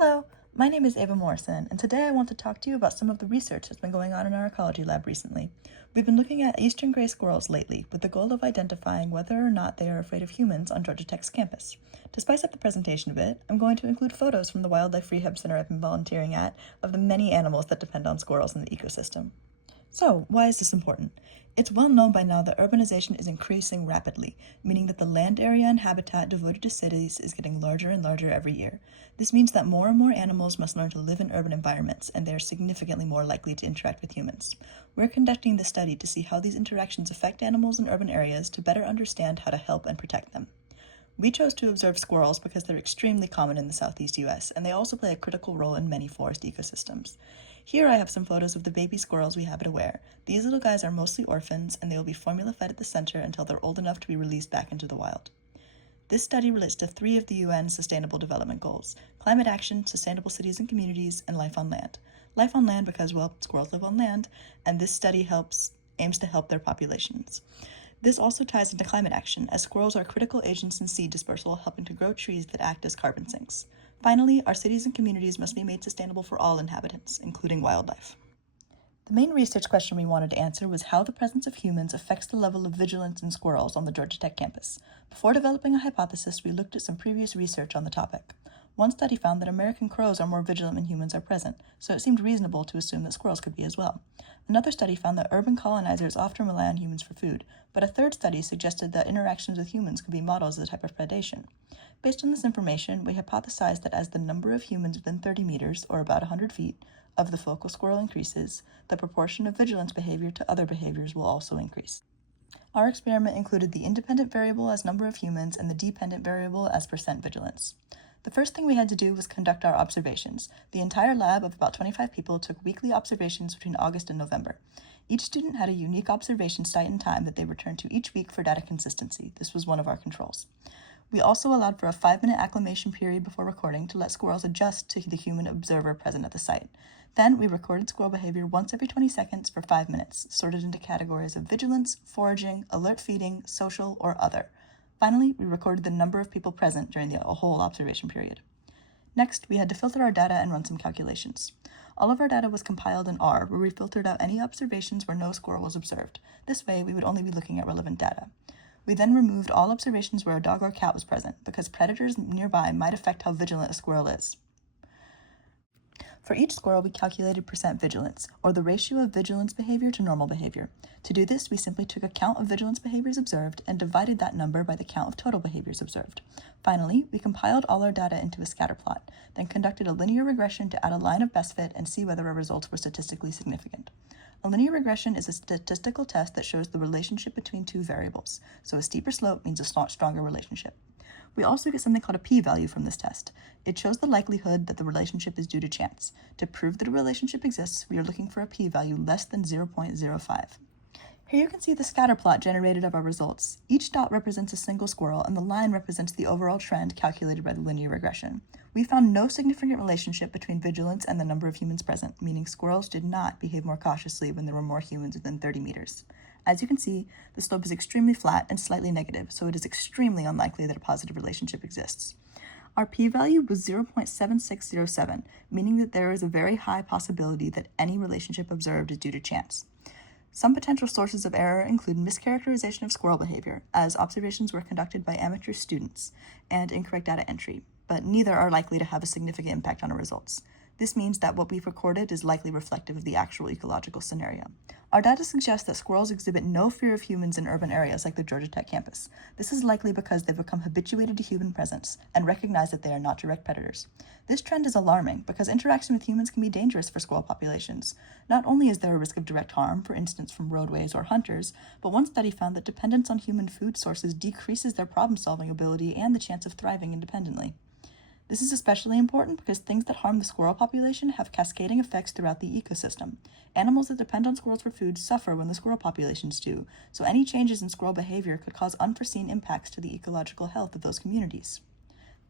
Hello, my name is Ava Morrison, and today I want to talk to you about some of the research that's been going on in our ecology lab recently. We've been looking at eastern gray squirrels lately, with the goal of identifying whether or not they are afraid of humans on Georgia Tech's campus. To spice up the presentation a bit, I'm going to include photos from the Wildlife Rehab Center I've been volunteering at of the many animals that depend on squirrels in the ecosystem. So, why is this important? It's well known by now that urbanization is increasing rapidly, meaning that the land area and habitat devoted to cities is getting larger and larger every year. This means that more and more animals must learn to live in urban environments, and they are significantly more likely to interact with humans. We're conducting this study to see how these interactions affect animals in urban areas to better understand how to help and protect them. We chose to observe squirrels because they're extremely common in the southeast US, and they also play a critical role in many forest ecosystems. Here I have some photos of the baby squirrels we have at Aware. These little guys are mostly orphans, and they will be formula fed at the center until they're old enough to be released back into the wild. This study relates to 3 of the UN Sustainable Development Goals: climate action, sustainable cities and communities, and life on land. Life on land because, well, squirrels live on land, and this study aims to help their populations. This also ties into climate action, as squirrels are critical agents in seed dispersal, helping to grow trees that act as carbon sinks. Finally, our cities and communities must be made sustainable for all inhabitants, including wildlife. The main research question we wanted to answer was how the presence of humans affects the level of vigilance in squirrels on the Georgia Tech campus. Before developing a hypothesis, we looked at some previous research on the topic. One study found that American crows are more vigilant when humans are present, so it seemed reasonable to assume that squirrels could be as well. Another study found that urban colonizers often rely on humans for food, but a third study suggested that interactions with humans could be models of the type of predation. Based on this information, we hypothesized that as the number of humans within 30 meters, or about 100 feet, of the focal squirrel increases, the proportion of vigilance behavior to other behaviors will also increase. Our experiment included the independent variable as number of humans and the dependent variable as percent vigilance. The first thing we had to do was conduct our observations. The entire lab of about 25 people took weekly observations between August and November. Each student had a unique observation site and time that they returned to each week for data consistency. This was one of our controls. We also allowed for a 5-minute acclimation period before recording to let squirrels adjust to the human observer present at the site. Then we recorded squirrel behavior once every 20 seconds for 5 minutes, sorted into categories of vigilance, foraging, alert feeding, social, or other. Finally, we recorded the number of people present during the whole observation period. Next, we had to filter our data and run some calculations. All of our data was compiled in R, where we filtered out any observations where no squirrel was observed. This way, we would only be looking at relevant data. We then removed all observations where a dog or cat was present, because predators nearby might affect how vigilant a squirrel is. For each squirrel, we calculated percent vigilance, or the ratio of vigilance behavior to normal behavior. To do this, we simply took a count of vigilance behaviors observed and divided that number by the count of total behaviors observed. Finally, we compiled all our data into a scatter plot, then conducted a linear regression to add a line of best fit and see whether our results were statistically significant. A linear regression is a statistical test that shows the relationship between two variables, so a steeper slope means a stronger relationship. We also get something called a p-value from this test. It shows the likelihood that the relationship is due to chance. To prove that a relationship exists, we are looking for a p-value less than 0.05. Here you can see the scatter plot generated of our results. Each dot represents a single squirrel, and the line represents the overall trend calculated by the linear regression. We found no significant relationship between vigilance and the number of humans present, meaning squirrels did not behave more cautiously when there were more humans within 30 meters. As you can see, the slope is extremely flat and slightly negative, so it is extremely unlikely that a positive relationship exists. Our p-value was 0.7607, meaning that there is a very high possibility that any relationship observed is due to chance. Some potential sources of error include mischaracterization of squirrel behavior, as observations were conducted by amateur students, and incorrect data entry, but neither are likely to have a significant impact on our results. This means that what we've recorded is likely reflective of the actual ecological scenario. Our data suggests that squirrels exhibit no fear of humans in urban areas like the Georgia Tech campus. This is likely because they've become habituated to human presence and recognize that they are not direct predators. This trend is alarming because interaction with humans can be dangerous for squirrel populations. Not only is there a risk of direct harm, for instance from roadways or hunters, but one study found that dependence on human food sources decreases their problem-solving ability and the chance of thriving independently. This is especially important because things that harm the squirrel population have cascading effects throughout the ecosystem. Animals that depend on squirrels for food suffer when the squirrel populations do, so any changes in squirrel behavior could cause unforeseen impacts to the ecological health of those communities.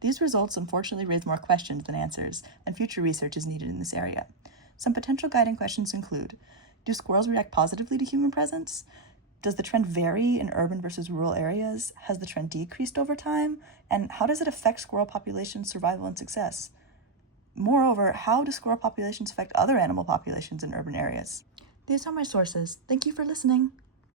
These results unfortunately raise more questions than answers, and future research is needed in this area. Some potential guiding questions include: do squirrels react positively to human presence? Does the trend vary in urban versus rural areas? Has the trend decreased over time? And how does it affect squirrel population survival and success? Moreover, how do squirrel populations affect other animal populations in urban areas? These are my sources. Thank you for listening.